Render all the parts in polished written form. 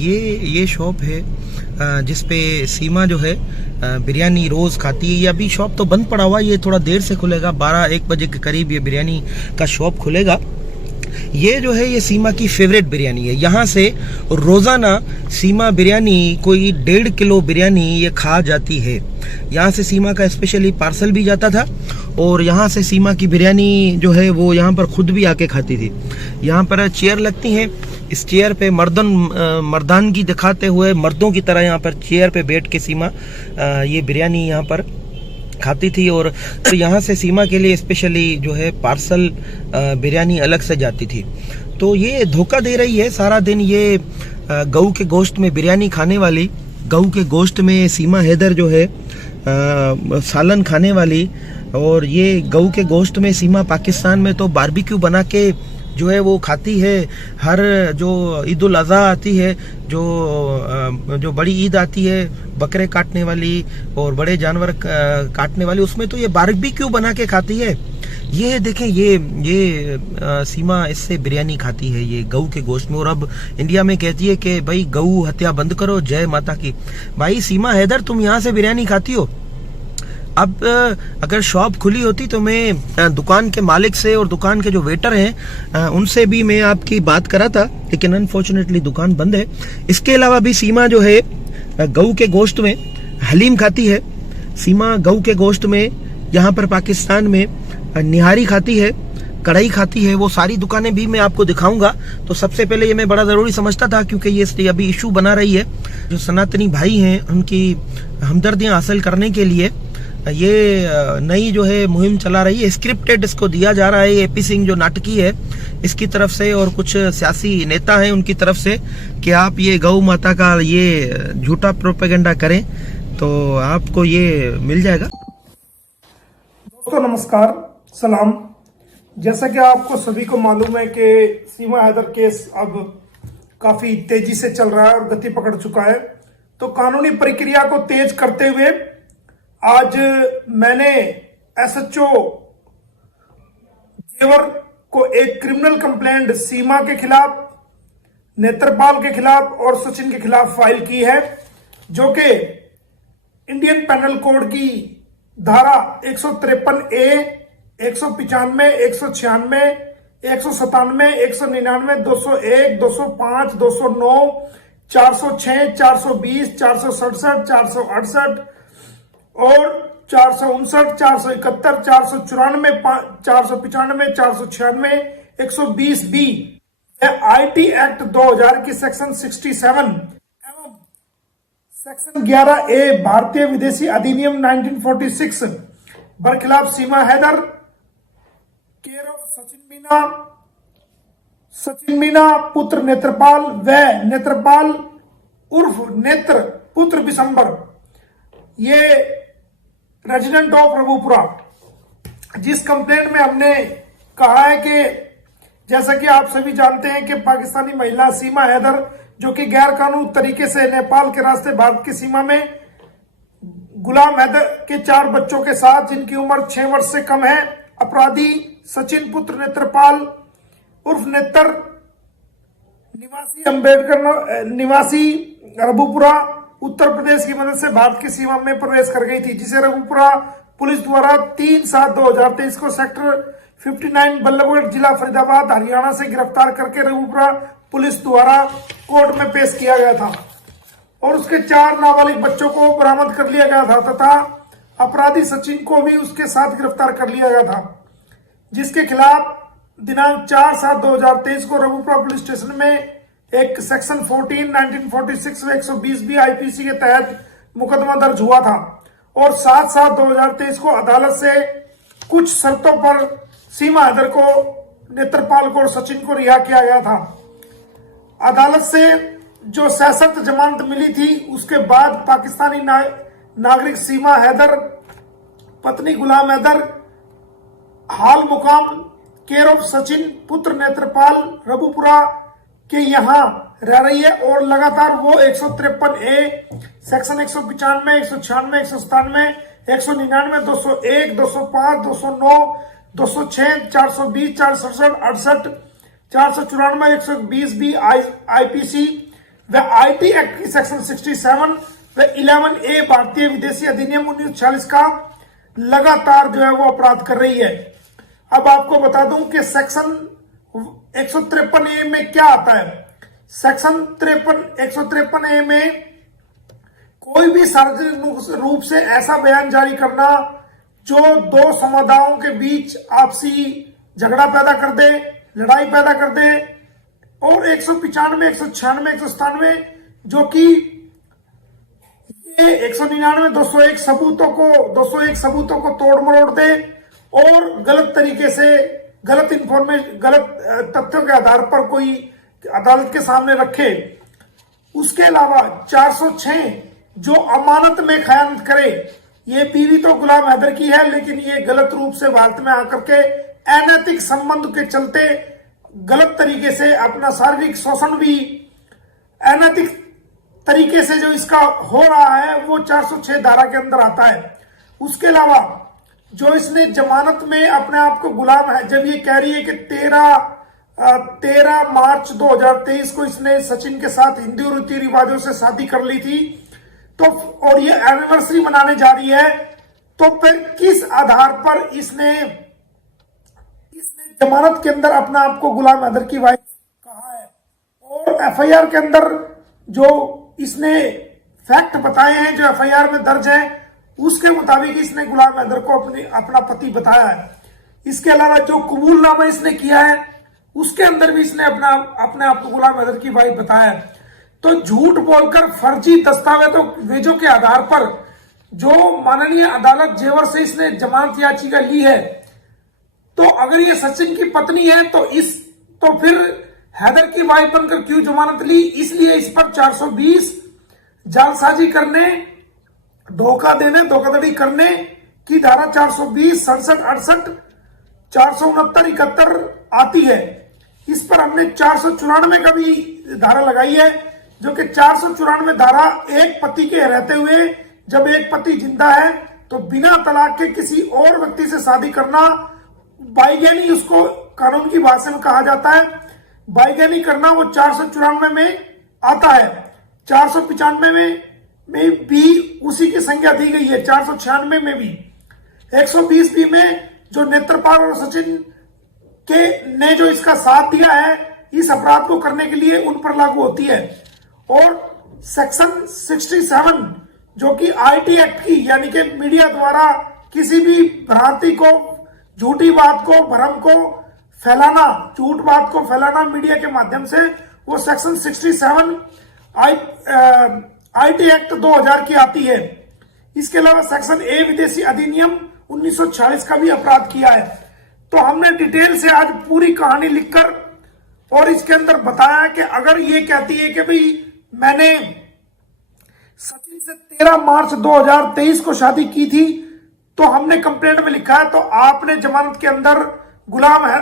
ये शॉप है जिसपे सीमा जो है बिरयानी रोज़ खाती है। ये अभी शॉप तो बंद पड़ा हुआ, ये थोड़ा देर से खुलेगा, 12-1 बजे के करीब ये बिरयानी का शॉप खुलेगा। ये जो है ये सीमा की फेवरेट बिरयानी है। यहाँ से रोज़ाना सीमा बिरयानी कोई 1.5 किलो बिरयानी ये खा जाती है। यहाँ से सीमा का स्पेशली पार्सल भी जाता था और यहाँ से सीमा की बिरयानी जो है वो यहाँ पर खुद भी आके खाती थी। यहाँ पर चेयर लगती हैं, इस चेयर पे मर्दानगी दिखाते हुए मर्दों की तरह यहाँ पर चेयर पे बैठ के सीमा ये बिरयानी यहाँ पर खाती थी। और यहाँ से सीमा के लिए स्पेशली जो है पार्सल बिरयानी अलग से जाती थी। तो ये धोखा दे रही है सारा दिन। ये गऊ के गोश्त में बिरयानी खाने वाली, गऊ के गोश्त में सीमा हैदर जो है सालन खाने वाली, और ये गऊ के गोश्त में सीमा पाकिस्तान में तो बारबेक्यू बना के जो है वो खाती है। हर जो ईद उल अज़हा आती है, जो बड़ी ईद आती है बकरे काटने वाली और बड़े जानवर काटने वाली, उसमें तो ये बारबेक्यू बना के खाती है। ये देखें, ये सीमा इससे बिरयानी खाती है ये गऊ के गोश्त में। और अब इंडिया में कहती है कि भाई गऊ हत्या बंद करो, जय माता की। भाई सीमा हैदर, तुम यहाँ से बिरयानी खाती हो। अब अगर शॉप खुली होती तो मैं दुकान के मालिक से और दुकान के जो वेटर हैं उनसे भी मैं आपकी बात करा था, लेकिन अनफॉर्चुनेटली दुकान बंद है। इसके अलावा भी सीमा जो है गऊ के गोश्त में हलीम खाती है। सीमा गऊ के गोश्त में यहाँ पर पाकिस्तान में निहारी खाती है, कढ़ाई खाती है। वो सारी दुकानें भी मैं आपको दिखाऊंगा। तो सबसे पहले ये मैं बड़ा ज़रूरी समझता था, क्योंकि ये अभी इशू बना रही है। जो सनातनी भाई हैं उनकी हमदर्दियाँ हासिल करने के लिए ये नई जो है मुहिम चला रही है। स्क्रिप्टेड इसको दिया जा रहा है। एपी सिंह जो नाटकी है इसकी तरफ से और कुछ सियासी नेता हैं उनकी तरफ से कि आप ये गौ माता का ये झूठा प्रोपेगेंडा करें तो आपको ये मिल जाएगा। दोस्तों नमस्कार, सलाम। जैसा कि आपको सभी को मालूम है कि सीमा हैदर केस अब काफी तेजी से चल रहा है और गति पकड़ चुका है। तो कानूनी प्रक्रिया को तेज करते हुए आज मैंने एसएचओ जेवर को एक क्रिमिनल कंप्लेंट सीमा के खिलाफ, नेत्रपाल के खिलाफ और सचिन के खिलाफ फाइल की है, जो कि इंडियन पेनल कोड की धारा 153A, 195, 196, 197, 199, 201, 205, 209, 406, 420, 467, 468 और 459, 471, 494, 495, 496, 120B आईटी एक्ट 2000 की सेक्शन 67 एवं सेक्शन 11A भारतीय विदेशी अधिनियम 1946 बरखिलाफ सीमा हैदर केयर ऑफ सचिन मीना पुत्र नेत्रपाल व नेत्रपाल उर्फ नेत्र पुत्र बिशंबर, ये रेजिडेंट ऑफ रबूपुरा, जिस कंप्लेंट में हमने कहा है कि जैसा कि आप सभी जानते हैं कि पाकिस्तानी महिला सीमा हैदर, जो कि गैर कानूनी तरीके से नेपाल के रास्ते भारत की सीमा में गुलाम हैदर के 4 बच्चों के साथ, जिनकी उम्र 6 वर्ष से कम है, अपराधी सचिन पुत्र नेत्रपाल उर्फ नेत्र निवासी रबूपुरा उत्तर प्रदेश की मदद से भारत की सीमा में प्रवेश कर गई थी, जिसे रघुपुरा पुलिस द्वारा 3/7/2023 को सेक्टर 59 बल्लभगढ़ जिला फरीदाबाद हरियाणा से गिरफ्तार करके रघुपुरा पुलिस द्वारा कोर्ट में पेश किया गया था और उसके 4 नाबालिग बच्चों को बरामद कर लिया गया था तथा अपराधी सचिन को भी उसके साथ गिरफ्तार कर लिया गया था, जिसके खिलाफ दिनांक 4/7/2023 को रघुपुरा पुलिस स्टेशन में एक सेक्शन 14, 1946 व 120B आईपीसी के तहत मुकदमा दर्ज हुआ था और 7/7/2023 को अदालत से कुछ शर्तों पर सीमा हैदर को, नेत्रपाल को और सचिन को रिहा किया गया था। अदालत से जो सशर्त जमानत मिली थी, उसके बाद पाकिस्तानी नागरिक सीमा हैदर पत्नी गुलाम हैदर हाल मुकाम केयर ऑफ सचिन पुत्र नेत्रपाल रबूपुरा के यहाँ रह रही है और लगातार वो 153A सेक्शन 195, 196, 197, 199, 201, 205, 209, 206, 420, 467, 68, 494, 120B आईपीसी व आईटी एक्ट की सेक्शन 67 व 11A भारतीय विदेशी अधिनियम 1940 का लगातार जो है वो अपराध कर रही है। अब आपको बता दूं कि सेक्शन 153A में क्या आता है। सेक्शन 153A में कोई भी सार्वजनिक रूप से ऐसा बयान जारी करना जो दो समुदायों के बीच आपसी झगड़ा पैदा कर दे, लड़ाई पैदा कर दे, और 195, 196, 197 जो कि ये 199, 201 सबूतों को तोड़ मरोड़ दे और गलत तरीके से गलत तथ्यों के आधार पर कोई अदालत के सामने रखे। उसके अलावा 406 जो अमानत में खयानत करे। ये बीवी तो गुलाम हैदर की है, लेकिन ये गलत रूप से भारत में आकर के अनैतिक संबंध के चलते गलत तरीके से अपना शारीरिक शोषण भी अनैतिक तरीके से जो इसका हो रहा है वो 406 धारा के अंदर आता है। उसके अलावा जो इसने जमानत में अपने आप को गुलाम है, जब ये कह रही है कि 13 मार्च 2023 को इसने सचिन के साथ हिंदू रीति रिवाजों से शादी कर ली थी, तो और ये एनिवर्सरी मनाने जा रही है, तो फिर किस आधार पर इसने जमानत के अंदर अपना आप को गुलाम हैदर की वाइफ कहा है। और एफआईआर के अंदर जो इसने फैक्ट बताए हैं, जो एफआईआर में दर्ज है, उसके मुताबिक इसने गुलाम हैदर को अपना पति बताया है। इसके अलावा जो कबूलनामा इसने किया है उसके अंदर भी इसने अपने आप को गुलाम हैदर की वाइफ बताया है। तो झूठ बोलकर फर्जी दस्तावेजों के आधार पर जो माननीय अदालत जेवर से इसने जमानत याचिका ली है, तो अगर ये सचिन की पत्नी है तो फिर हैदर की वाइफ बनकर क्यों जमानत ली? इसलिए इस पर 420 जालसाजी करने, धोखा देने, धोखाधड़ी करने की धारा 420, 67, 68, 469, 71 आती है। इस पर हमने 494 का भी धारा लगाई है, जो कि 494 धारा एक पति के रहते हुए जब एक पति जिंदा है तो बिना तलाक के किसी और व्यक्ति से शादी करना बाईगानी उसको कानून की भाषा में कहा जाता है। बाईगानी करना वो 494 में आता है। 495 में भी उसी की संज्ञा दी गई है, 496 में भी। 120B में जो नेत्रपाल और सचिन के ने जो इसका साथ दिया है इस अपराध को करने के लिए, उन पर लागू होती है। और सेक्शन 67 जो कि आईटी एक्ट की, यानी कि मीडिया द्वारा किसी भी भ्रांति को, झूठी बात को, भ्रम को फैलाना, झूठ बात को फैलाना मीडिया के माध्यम से, वो सेक्शन 67 आईटी एक्ट 2000 की आती है। इसके अलावा सेक्शन ए विदेशी अधिनियम 1940 का भी अपराध किया है। तो हमने डिटेल से आज पूरी कहानी लिखकर और इसके अंदर बताया कि अगर ये कहती है कि भाई मैंने सचिन से 13 मार्च 2023 को शादी की थी, तो हमने कंप्लेंट में लिखा है, तो आपने जमानत के अंदर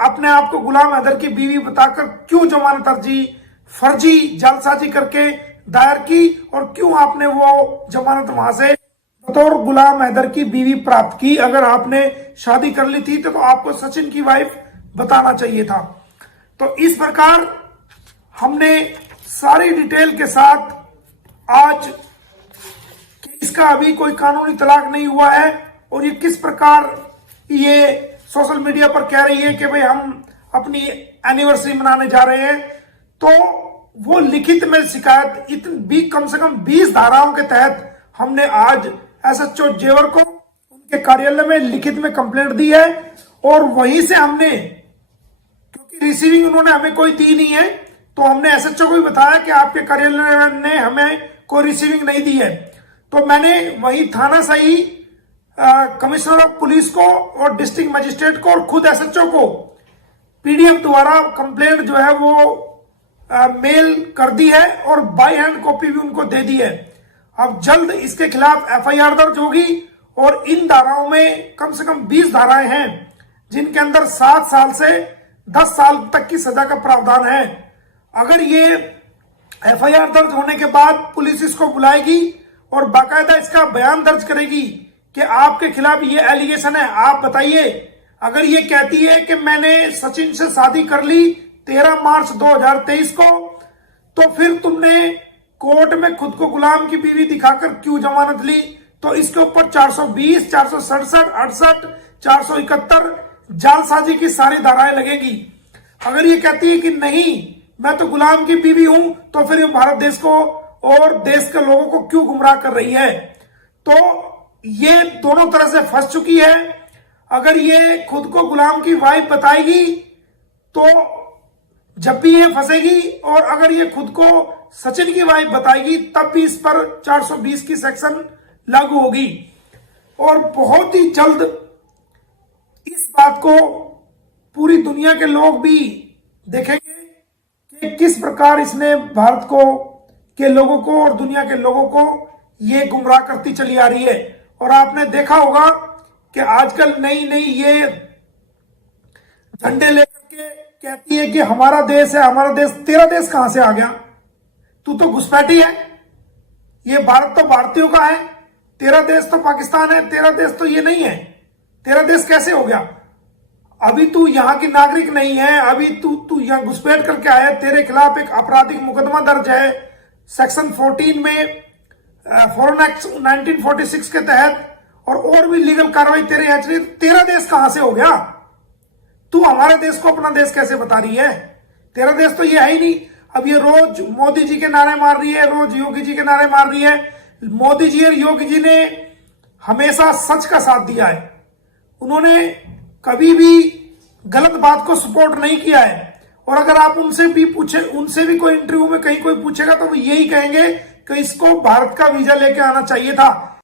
अपने आप को गुलाम हैदर की बीवी बताकर क्यों जमानत अर्जी फर्जी जालसाजी करके दायर की, और क्यों आपने वो जमानत वहां से बतौर गुलाम हैदर की बीवी प्राप्त की? अगर आपने शादी कर ली थी तो आपको सचिन की वाइफ बताना चाहिए था। तो इस प्रकार हमने सारी डिटेल के साथ आज इसका अभी कोई कानूनी तलाक नहीं हुआ है, और ये किस प्रकार ये सोशल मीडिया पर कह रही है कि भाई हम अपनी एनिवर्सरी मनाने जा रहे हैं, तो वो लिखित में शिकायत कम से कम 20 धाराओं के तहत हमने आज एसएचओ जेवर को उनके कार्यालय में लिखित में कंप्लेंट दी है। और वहीं से हमने, क्योंकि रिसीविंग उन्होंने हमें कोई दी नहीं है, तो हमने एसएचओ को भी बताया कि आपके कार्यालय ने हमें कोई रिसीविंग नहीं दी है। तो मैंने वही थाना सही कमिश्नर ऑफ पुलिस को और डिस्ट्रिक्ट मजिस्ट्रेट को और खुद एसएचओ को पीडीएफ द्वारा कंप्लेंट जो है वो मेल कर दी है और बाय हैंड कॉपी भी उनको दे दी है। अब जल्द इसके खिलाफ एफआईआर दर्ज होगी, और इन धाराओं में कम से कम 20 धाराएं हैं जिनके अंदर 7 साल से 10 साल तक की सजा का प्रावधान है। अगर ये एफआईआर दर्ज होने के बाद पुलिस इसको बुलाएगी और बाकायदा इसका बयान दर्ज करेगी कि आपके खिलाफ ये एलिगेशन है, आप बताइए। अगर ये कहती है कि मैंने सचिन से शादी कर ली 13 मार्च 2023 को, तो फिर तुमने कोर्ट में खुद को गुलाम की बीवी दिखाकर क्यों जमानत ली, तो इसके ऊपर 420, 467, 68, 471 जालसाजी की सारी धाराएं लगेंगी। अगर ये कहती है कि नहीं मैं तो गुलाम की बीवी हूं, तो फिर ये भारत देश को और देश के लोगों को क्यों गुमराह कर रही है। तो ये दोनों तरह से फंस चुकी है। अगर ये खुद को गुलाम की वाइफ बताएगी तो जब भी ये फंसेगी, और अगर ये खुद को सचिन की वाइफ बताएगी तब भी इस पर 420 की सेक्शन लागू होगी। और बहुत ही जल्द इस बात को पूरी दुनिया के लोग भी देखेंगे कि किस प्रकार इसने भारत को के लोगों को और दुनिया के लोगों को ये गुमराह करती चली आ रही है। और आपने देखा होगा कि आजकल नई नई ये झंडे लेकर के कहती है कि हमारा देश है, हमारा देश। तेरा देश कहां से आ गया? तू तो घुसपैठी है। ये भारत तो भारतीयों का है, तेरा देश तो पाकिस्तान है, तेरा देश तो ये नहीं है। तेरा देश कैसे हो गया? अभी तू यहां की नागरिक नहीं है, अभी तू यहां घुसपैठ करके आया। तेरे खिलाफ एक आपराधिक मुकदमा दर्ज है सेक्शन 14 में, फॉरेन एक्ट 1946 के तहत, और भी लीगल कार्रवाई तेरे यहाँ चली। तेरा देश कहां से हो गया? तू हमारे देश को अपना देश कैसे बता रही है? तेरा देश तो ये है ही नहीं। अब ये रोज मोदी जी के नारे मार रही है, रोज योगी जी के नारे मार रही है। मोदी जी और योगी जी ने हमेशा सच का साथ दिया है, उन्होंने कभी भी गलत बात को सपोर्ट नहीं किया है। और अगर आप उनसे भी कोई इंटरव्यू में कहीं कोई पूछेगा तो वो यही कहेंगे कि इसको भारत का वीजा लेके आना चाहिए था।